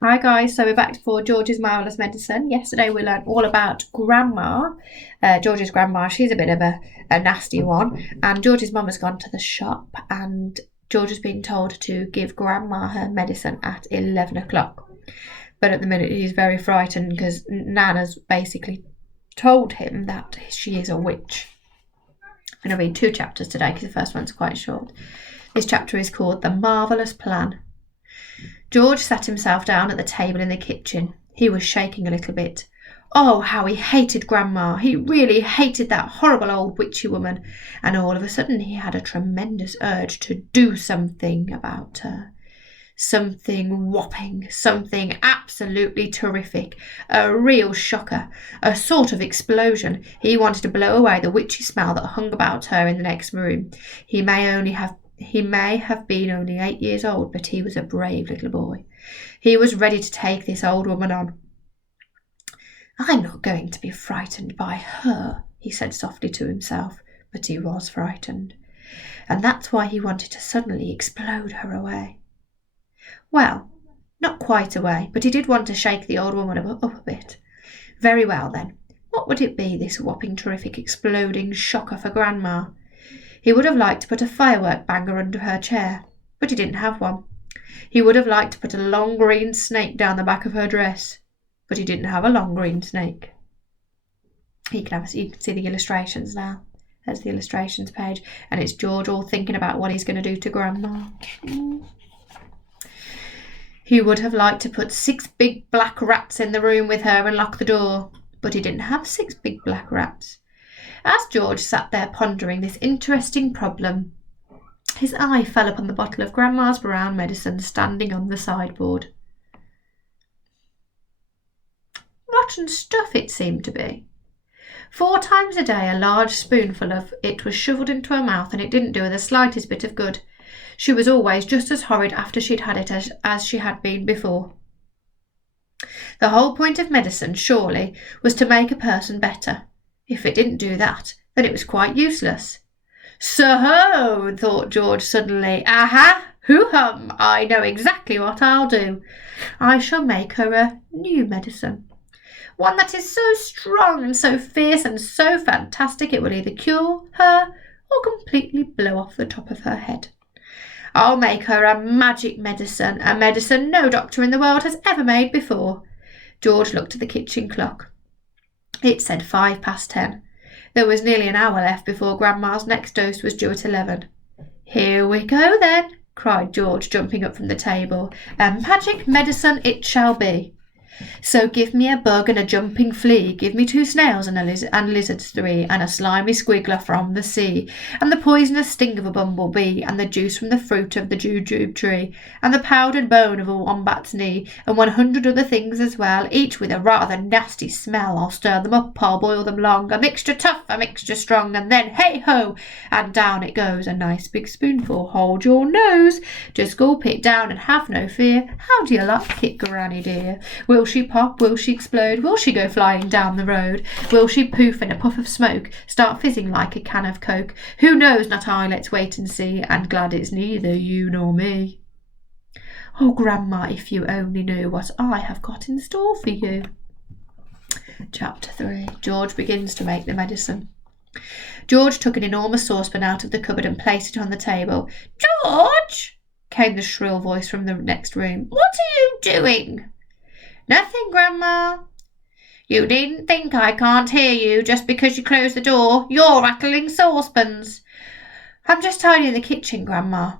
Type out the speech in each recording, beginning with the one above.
Hi guys, so we're back for George's Marvellous Medicine. Yesterday we learned all about Grandma, George's grandma. She's a bit of a nasty one, and George's mum has gone to the shop and George has been told to give Grandma her medicine at 11 o'clock. But at the minute he's very frightened because Nana's basically told him that she is a witch. I'm going to read two chapters today because the first one's quite short. This chapter is called The Marvellous Plan. George sat himself down at the table in the kitchen. He was shaking a little bit. Oh, how he hated Grandma. He really hated that horrible old witchy woman. And all of a sudden he had a tremendous urge to do something about her. Something whopping, something absolutely terrific, a real shocker, a sort of explosion. He wanted to blow away the witchy smell that hung about her in the next room. He may have been only 8 years old, but he was a brave little boy. He was ready to take this old woman on. I'm not going to be frightened by her, he said softly to himself, but he was frightened. And that's why he wanted to suddenly explode her away. Well, not quite away, but he did want to shake the old woman up a bit. Very well then, what would it be, this whopping, terrific, exploding shocker for Grandma? He would have liked to put a firework banger under her chair, but he didn't have one. He would have liked to put a long green snake down the back of her dress, but he didn't have a long green snake. You can see the illustrations now. There's the illustrations page, and it's George all thinking about what he's going to do to Grandma. He would have liked to put 6 big black rats in the room with her and lock the door, but he didn't have 6 big black rats. As George sat there pondering this interesting problem, his eye fell upon the bottle of Grandma's brown medicine standing on the sideboard. Rotten stuff it seemed to be. 4 times a day a large spoonful of it was shovelled into her mouth, and it didn't do her the slightest bit of good. She was always just as horrid after she'd had it as she had been before. The whole point of medicine, surely, was to make a person better. If it didn't do that, then it was quite useless. So, thought George suddenly, aha, hoo-hum, I know exactly what I'll do. I shall make her a new medicine. One that is so strong and so fierce and so fantastic it will either cure her or completely blow off the top of her head. I'll make her a magic medicine, a medicine no doctor in the world has ever made before. George looked at the kitchen clock. It said 10:05. There was nearly an hour left before Grandma's next dose was due at 11. Here we go then, cried George, jumping up from the table. A magic medicine it shall be. So give me a bug and a jumping flea, give me 2 snails and lizards 3, and a slimy squiggler from the sea, and the poisonous sting of a bumblebee, and the juice from the fruit of the jujube tree, and the powdered bone of a wombat's knee, and 100 other things as well, each with a rather nasty smell. I'll stir them up, I'll boil them long, a mixture tough, a mixture strong, and then hey-ho, and down it goes, a nice big spoonful. Hold your nose, just gulp it down and have no fear. How do you like it, Granny dear? Will she pop? Will she explode? Will she go flying down the road? Will she poof in a puff of smoke, start fizzing like a can of Coke? Who knows? Not I, let's wait and see, and glad it's neither you nor me. Oh, Grandma, if you only knew what I have got in store for you. Chapter 3. George begins to make the medicine. George took an enormous saucepan out of the cupboard and placed it on the table. George, came the shrill voice from the next room. What are you doing? Nothing, Grandma. You needn't think I can't hear you just because you closed the door. You're rattling saucepans. I'm just tidying the kitchen, Grandma.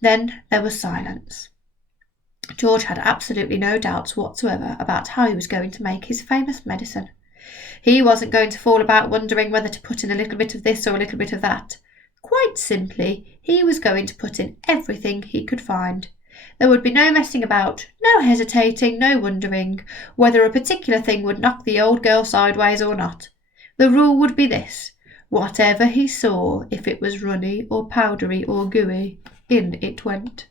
Then there was silence. George had absolutely no doubts whatsoever about how he was going to make his famous medicine. He wasn't going to fall about wondering whether to put in a little bit of this or a little bit of that. Quite simply, he was going to put in everything he could find. There would be no messing about, no hesitating, no wondering whether a particular thing would knock the old girl sideways or not. The rule would be this: whatever he saw, if it was runny or powdery or gooey, in it went.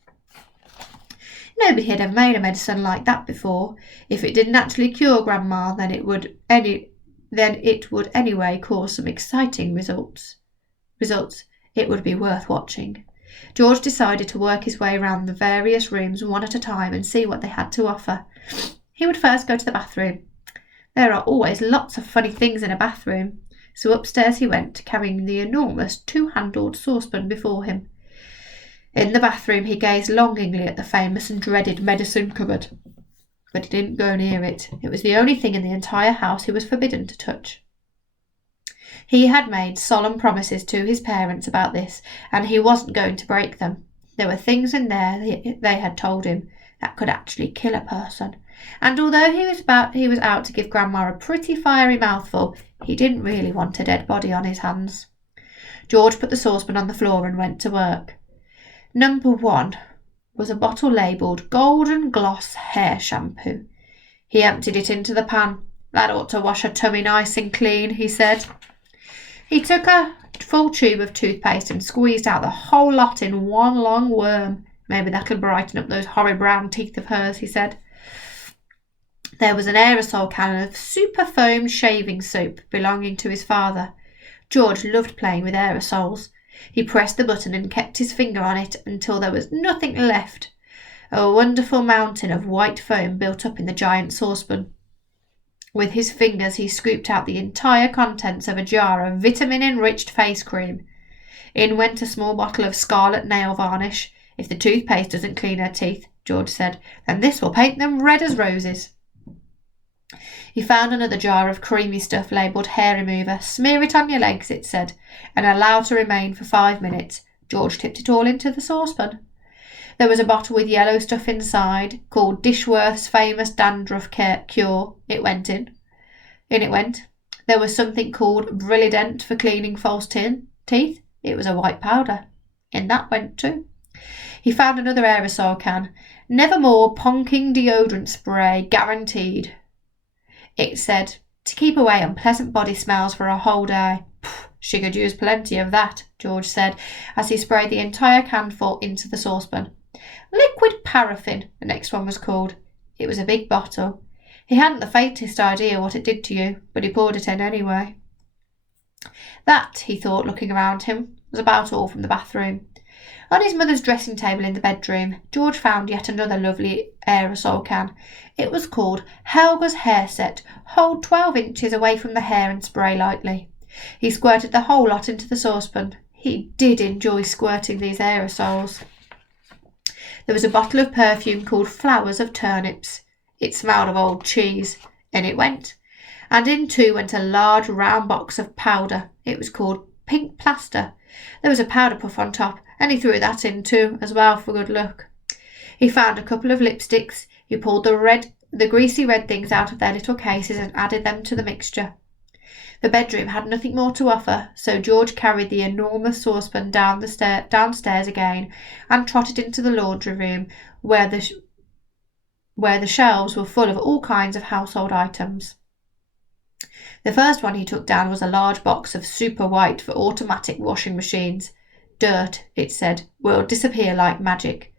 Nobody had ever made a medicine like that before. If it didn't actually cure Grandma, then it would anyway cause some exciting results. It would be worth watching. George decided to work his way round the various rooms one at a time and see what they had to offer. He would first go to the bathroom. There are always lots of funny things in a bathroom. So upstairs he went, carrying the enormous two-handled saucepan before him. In the bathroom he gazed longingly at the famous and dreaded medicine cupboard. But he didn't go near it. It was the only thing in the entire house he was forbidden to touch. He had made solemn promises to his parents about this, and he wasn't going to break them. There were things in there they had told him that could actually kill a person. And although he was out to give Grandma a pretty fiery mouthful, he didn't really want a dead body on his hands. George put the saucepan on the floor and went to work. Number 1 was a bottle labelled Golden Gloss Hair Shampoo. He emptied it into the pan. That ought to wash her tummy nice and clean, he said. He took a full tube of toothpaste and squeezed out the whole lot in one long worm. Maybe that'll brighten up those horrid brown teeth of hers, he said. There was an aerosol can of super foamed shaving soap belonging to his father. George loved playing with aerosols. He pressed the button and kept his finger on it until there was nothing left. A wonderful mountain of white foam built up in the giant saucepan. With his fingers he scooped out the entire contents of a jar of vitamin-enriched face cream. In went a small bottle of scarlet nail varnish. If the toothpaste doesn't clean her teeth, George said, then this will paint them red as roses. He found another jar of creamy stuff labelled hair remover. Smear it on your legs, it said, and allow to remain for 5 minutes. George tipped it all into the saucepan. There was a bottle with yellow stuff inside, called Dishworth's famous dandruff cure. It went in. In it went. There was something called Brilident for cleaning false teeth. It was a white powder. In that went too. He found another aerosol can. Nevermore ponking deodorant spray, guaranteed. It said, to keep away unpleasant body smells for a whole day. She could use plenty of that, George said, as he sprayed the entire canful into the saucepan. Liquid paraffin, the next one was called. It was a big bottle. He hadn't the faintest idea what it did to you, but he poured it in anyway. That, he thought, looking around him, was about all from the bathroom. On his mother's dressing table in the bedroom, George found yet another lovely aerosol can. It was called Helga's Hair Set. Hold 12 inches away from the hair and spray lightly. He squirted the whole lot into the saucepan. He did enjoy squirting these aerosols. There was a bottle of perfume called Flowers of Turnips. It smelled of old cheese. In it went. And in too went a large round box of powder. It was called Pink Plaster. There was a powder puff on top, and he threw that in too, as well for good luck. He found a couple of lipsticks. He pulled the greasy red things out of their little cases and added them to the mixture. The bedroom had nothing more to offer, so George carried the enormous saucepan downstairs again and trotted into the laundry room, where the shelves were full of all kinds of household items. The first one he took down was a large box of super white for automatic washing machines. Dirt, it said, will disappear like magic.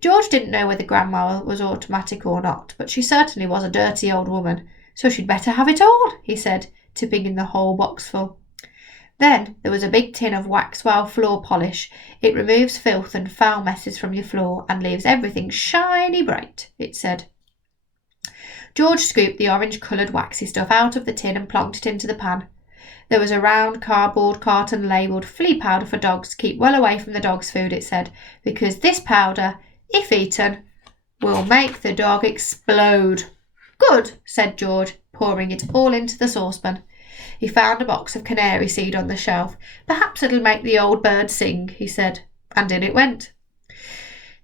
George didn't know whether Grandma was automatic or not, but she certainly was a dirty old woman, so she'd better have it all, he said, tipping in the whole box full. Then there was a big tin of Waxwell floor polish. It removes filth and foul messes from your floor and leaves everything shiny bright, it said. George scooped the orange-coloured waxy stuff out of the tin and plonked it into the pan. There was a round cardboard carton labelled flea powder for dogs. Keep well away from the dog's food, it said, because this powder, if eaten, will make the dog explode. Good, said George, pouring it all into the saucepan. He found a box of canary seed on the shelf. Perhaps it'll make the old bird sing, he said, and in it went.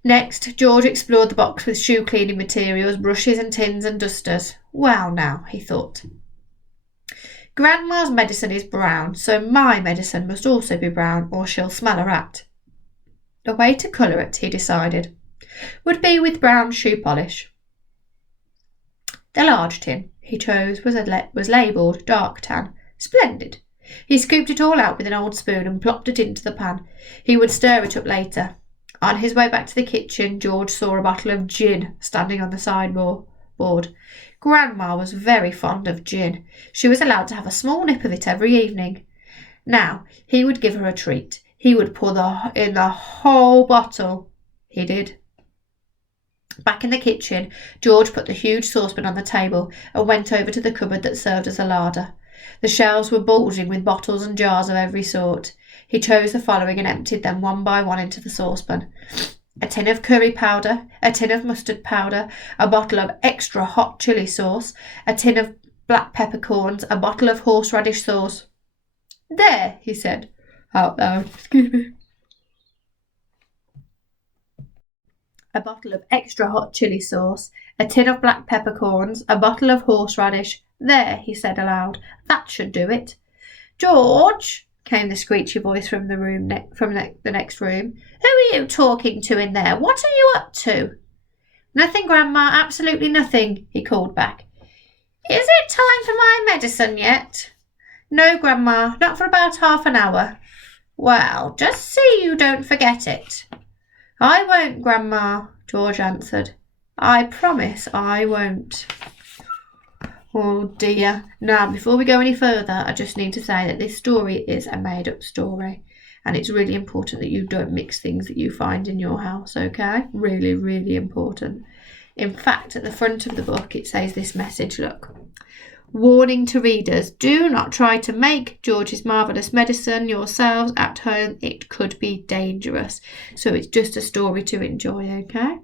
Next, George explored the box with shoe-cleaning materials, brushes and tins and dusters. Well now, he thought. Grandma's medicine is brown, so my medicine must also be brown, or she'll smell a rat. The way to colour it, he decided, would be with brown shoe polish. The large tin he chose was labelled dark tan. Splendid. He scooped it all out with an old spoon and plopped it into the pan. He would stir it up later. On his way back to the kitchen, George saw a bottle of gin standing on the sideboard. Grandma was very fond of gin. She was allowed to have a small nip of it every evening. Now, he would give her a treat. He would pour in the whole bottle. He did. Back in the kitchen, George put the huge saucepan on the table and went over to the cupboard that served as a larder. The shelves were bulging with bottles and jars of every sort. He chose the following and emptied them one by one into the saucepan. A tin of curry powder, a tin of mustard powder, a bottle of extra hot chili sauce, a tin of black peppercorns, a bottle of horseradish sauce. There, he said, out loud, excuse me. A bottle of extra hot chili sauce, a tin of black peppercorns, a bottle of horseradish. There, he said aloud, that should do it. George, came the screechy voice from the room the next room. Who are you talking to in there? What are you up to? Nothing, Grandma, absolutely nothing, he called back. Is it time for my medicine yet? No, Grandma, not for about half an hour. Well, just see you don't forget it. I won't, Grandma, George answered. I promise I won't. Oh dear. Now, before we go any further, I just need to say that this story is a made-up story. And it's really important that you don't mix things that you find in your house, okay? Really, really important. In fact, at the front of the book, it says this message, look. Warning to readers, do not try to make George's Marvellous Medicine yourselves at home. It could be dangerous. So it's just a story to enjoy, okay?